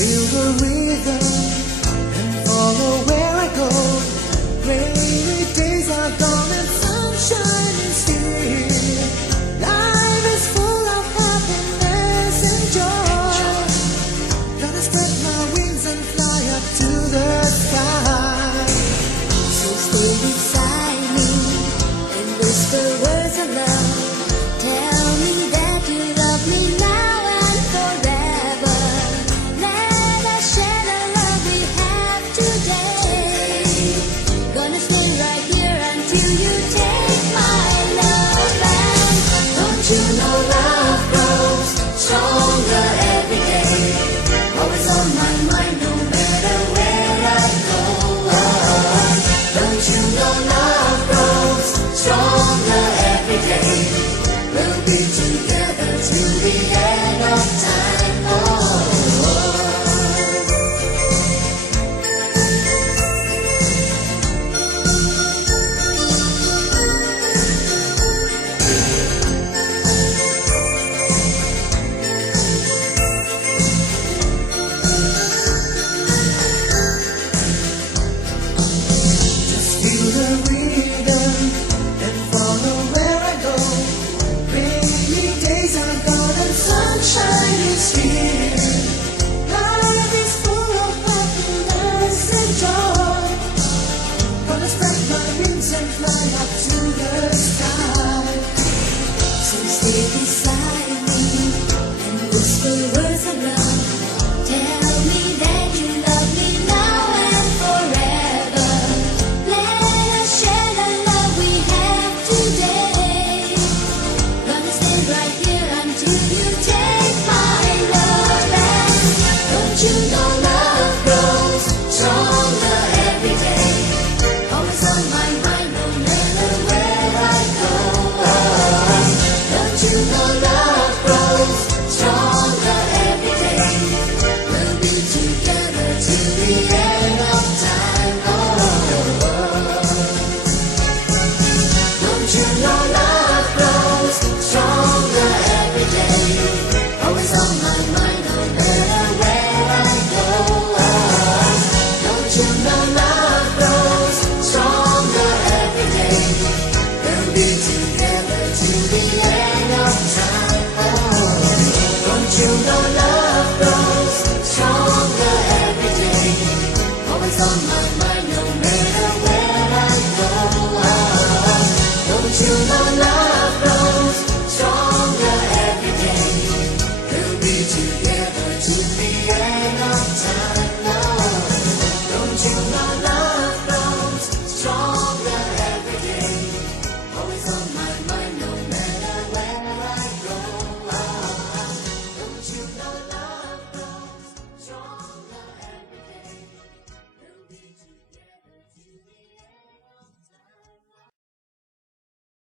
Feel the rhythm and follow where I go. Rainy days are gone and sunshine is here. Life is full of happiness and joy. Gonna spread my wings and fly up to the sky. So stay beside me and whisper words of love. Tell me that you love me now and forever. Let us share the love we have today. Gonna stay right here until you take my love. And don't you know love grows stronger every day. Always on my mind no matter where I go. Don't you know love grows stronger every day. We'll be together till the end of time. Feel the rhythm and follow where I go. Rainy days are gone and sunshine is here. Life is full of happiness and joy. Gonna spread my wings and fly up to the sky. So stay beside me and whisper words of love. Tell me that you love me now and forever. Let us share the love we have today. Gonna stay right here until you take my love. And don't you know love grows stronger every day. Always on my mind no matter where I go. Don't you know love grows stronger every day. We'll be together till the end of time. Don't you know love grows stronger every day. Always on my mind no matter where I go. Don't you know love grows stronger every day. We'll be together till the end of time. Don't you know love grows stronger every day. Always on my mind no matter